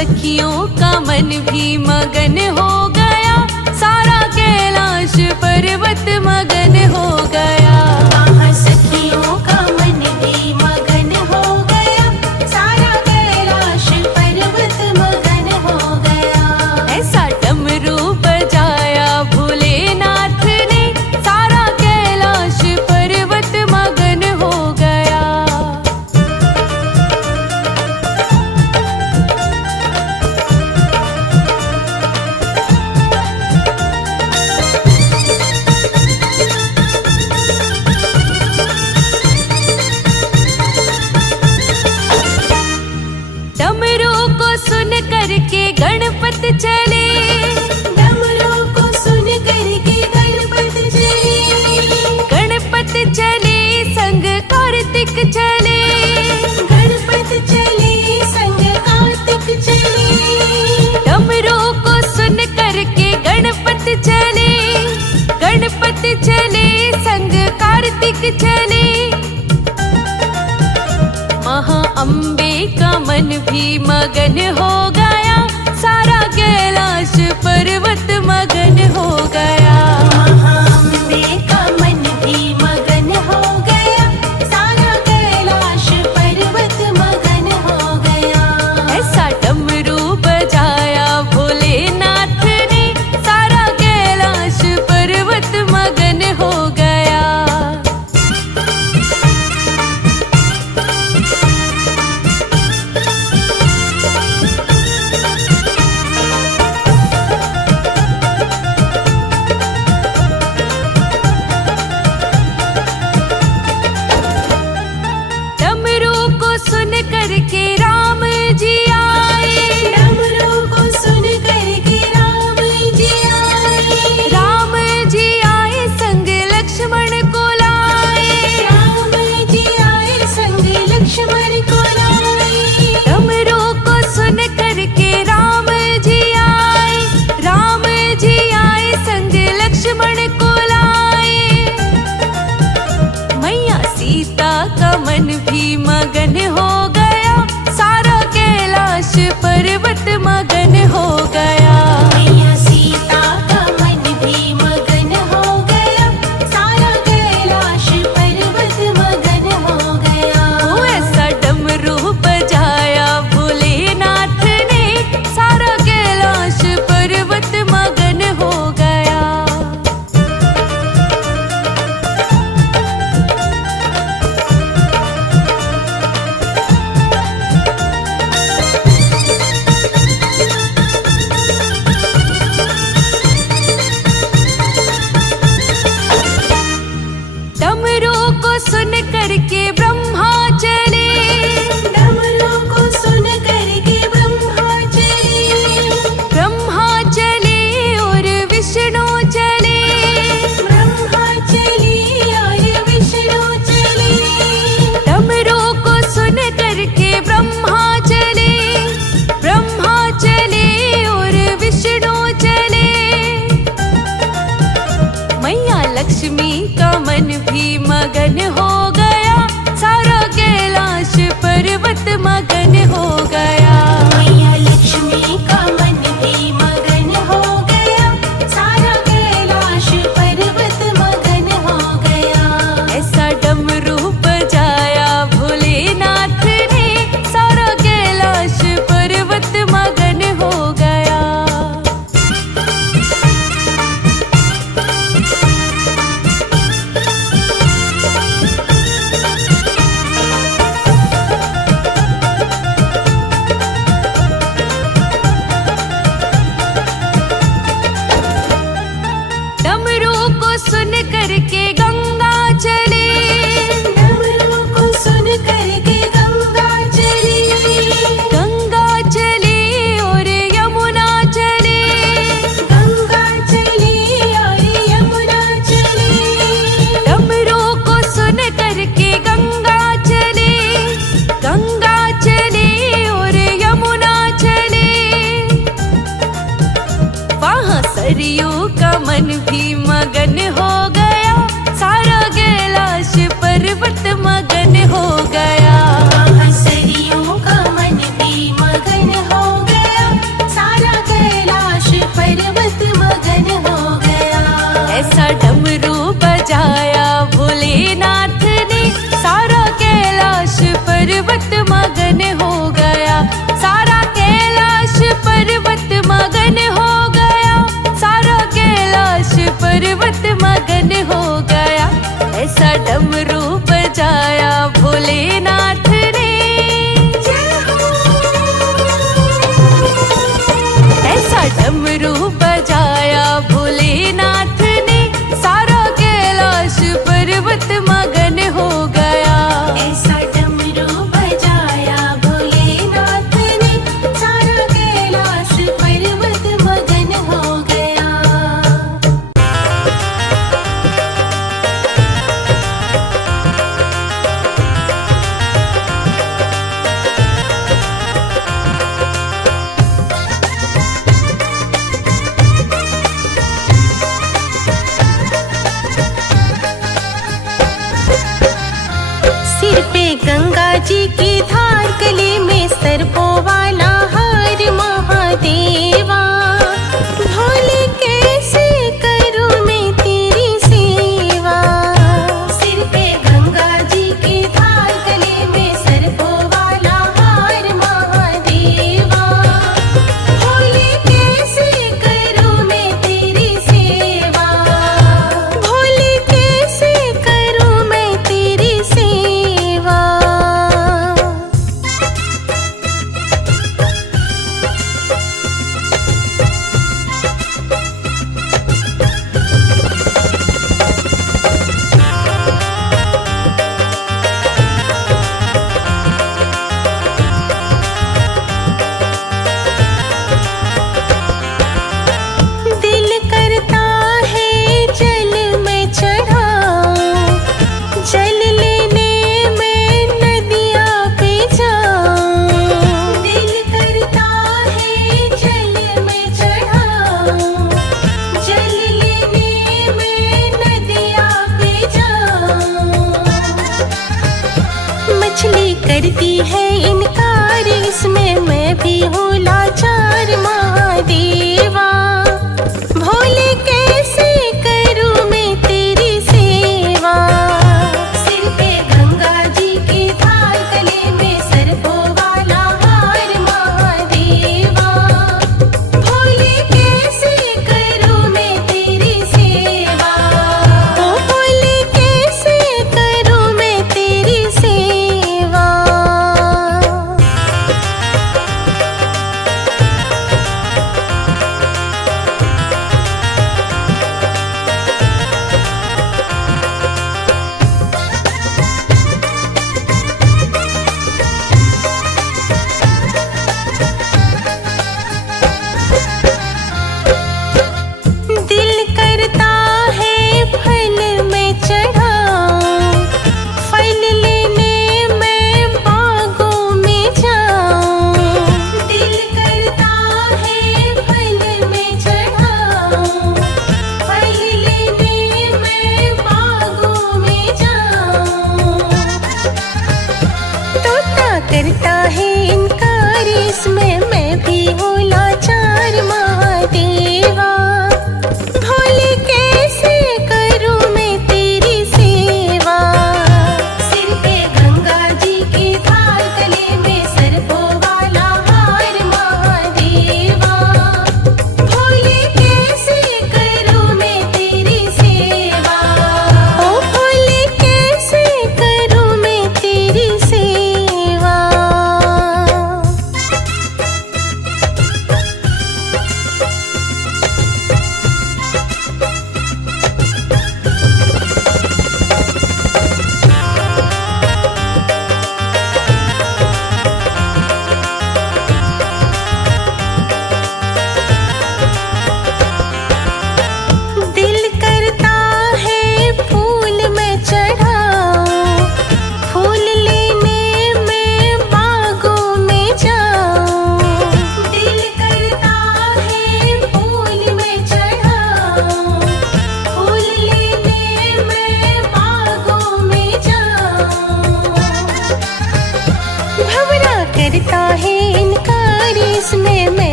सखियों का मन भी मगन हो गया, सारा कैलाश पर्वत मगन हो गया। वहाँ सखियों का मन भी मगन हो गया, सारा कैलाश पर्वत मगन हो गया। ऐसा डमरू बजाया भोलेनाथ ने, सारा कैलाश पर्वत मगन हो गया। डमरू को सुन करके गणपत चले, डमरू को सुन करके गणपत चले, गणपत चले संग कार्तिक चले, गणपत चले संग कार्तिक चले। डमरू को सुन करके गणपत चले, गणपत चले संग कार्तिक चले। महा अम्बे का मन भी मगन हो गया, सारा कैलाश पर्वत मगन हो गया। महाअम्बे का मन भी मगन हो गया, सारा कैलाश पर्वत मगन हो गया। ऐसा डमरू बजाया भोलेनाथ ने, सारा कैलाश पर्वत मगन हो गया। डमरू को सुन करके राम जी आए, डमरू को सुन करके राम जी आए, राम जी आए संग लक्ष्मण को लाए, राम जी आए संग लक्ष्मण को लाए। डमरू को सुन करके राम जी आए, राम जी आए संग लक्ष्मण को लाए। मैया सीता का मन भी मगन हो गया, सारा कैलाश पर्वत मगन हो गया। मैया सीता का मन भी मगन हो गया, सारा कैलाश पर्वत मगन हो गया। ओ ऐसा डमरू बजाया भोलेनाथ ने, सारा कैलाश पर्वत मगन हो गया। डमरू को सुन करके ब्रह्मा चले, डमरू को सुन करके ब्रह्मा चले, ब्रह्मा चले और विष्णु चले, ब्रह्मा चले और विष्णु चले। डमरू को सुन करके ब्रह्मा चले, ब्रह्मा चले और विष्णु चले। मैया लक्ष्मी का मन भी मगन हो गया, सारा कैलाश पर्वत मगन हो गया। मैया लक्ष्मी का मन भी मगन हो गया, सारा कैलाश पर्वत मगन हो गया। ऐसा डमरू बजाया भोलेनाथ ने, सारा कैलाश पर्वत मगन हो गया। डमरू को सुन करके गंगा चले, डमरू को सुन करके गंगा चले, गंगा चले और यमुना चले, गंगा चले और यमुना चले। डमरू को सुन करके गंगा चले, गंगा चले और यमुना चले। वहाँ सरयू का मन भी मगन हो गया, सारा कैलाश पर्वत मगन हो गया। वहाँ सरयू का मन भी मगन हो गया, भोलेनाथ ने सारा कैलाश पर्वत मगन हो गया। ऐसा डमरू बजाया भोलेनाथ ने सारा कैलाश पर्वत मगन हो गया।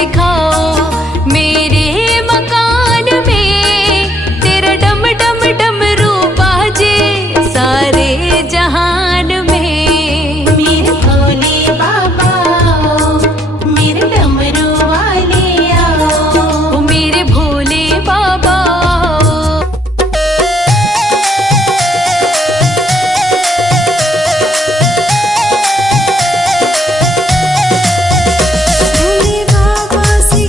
दिखाओ। मेरे मकान में तेरा डम डम डमरू बाजे सारे जहान में। मेरे भोले बाबा मेरे डमरू वाले आओ। ओ मेरे भोले बाबा। भोले बाबा से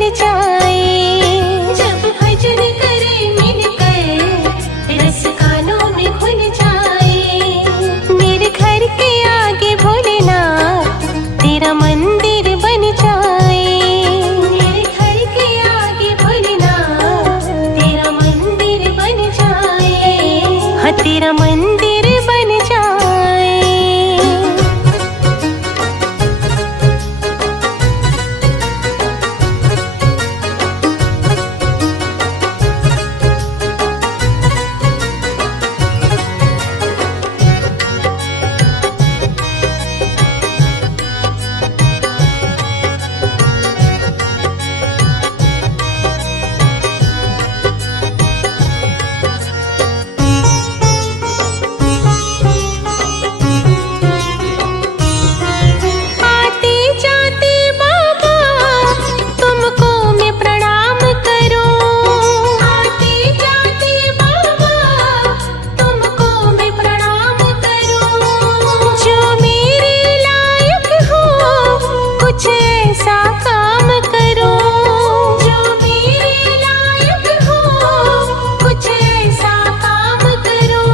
खुल जाए। जब भजन करे मिलकर रस कानों में घुल जाए। मेरे घर के आगे भोलेनाथ तेरा मंदिर बन जाए। मेरे घर के आगे भोलेनाथ तेरा मंदिर बन जाए। हाँ तेरा मंदिर बन जाए। आते जाते बाबा तुमको मैं प्रणाम करूं। आते जाते बाबा तुमको मैं प्रणाम करूं। जो मेरे लायक हो कुछ ऐसा काम करो। जो मेरे लायक हो कुछ ऐसा काम करो।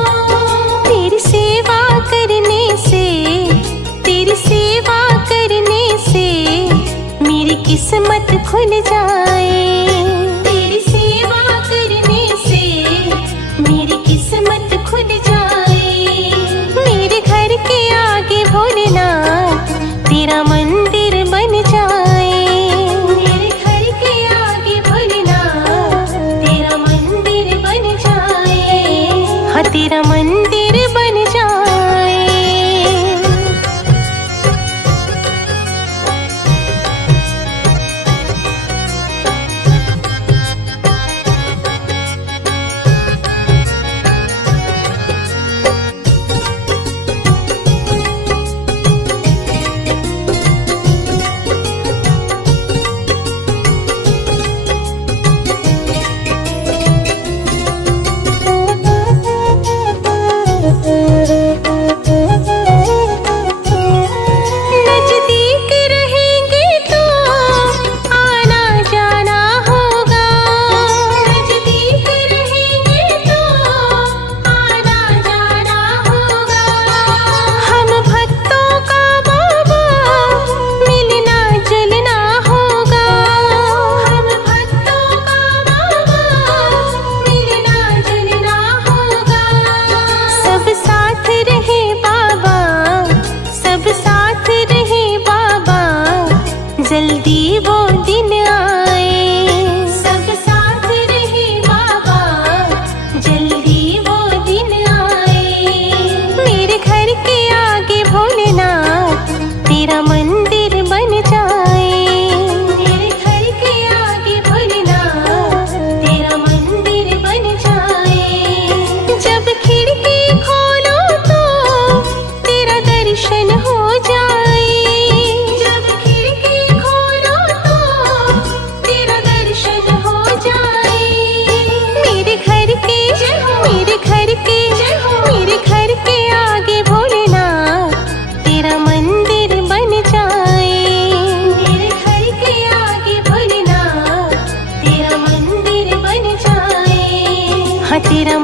तेरी सेवा करने से तेरी सेवा करने से मेरी किस्मत खुल जाए। तेरी सेवा करने से मेरी किस्मत खुल जाए। मेरे घर के आगे भोलेनाथ तेरा मंदिर बन जाए। मेरे घर के आगे भोलेनाथ तेरा मंदिर बन जाए। हाँ तेरा मंदिर बन जाए। नजदीक रहेंगे तो आना जाना होगा। नजदीक रहेंगे तो आना जाना होगा। हम भक्तों का बाबा मिलना जुलना होगा। हम भक्तों का बाबा मिलना जुलना होगा। सब साथ रहे बाबा सब साथ रहे बाबा जल्दी वो दिन आए। सब साथ रहे बाबा जल्दी वो दिन आए। मेरे घर के आगे भोलेनाथ तेरा मंदिर बन जाए। मेरे घर के आगे भोलेनाथ तेरा मंदिर बन जाए। जब खिड़की खोलो तो तेरा दर्शन हो जाए। जब खिड़की खोलो तो तेरा दर्शन हो जाए। मेरे घर के मेरे घर के मेरे घर के आगे भोलेनाथ तेरा मंदिर बन जाए। मेरे घर के आगे भोलेनाथ तेरा मंदिर बन जाए। हाँ तेरा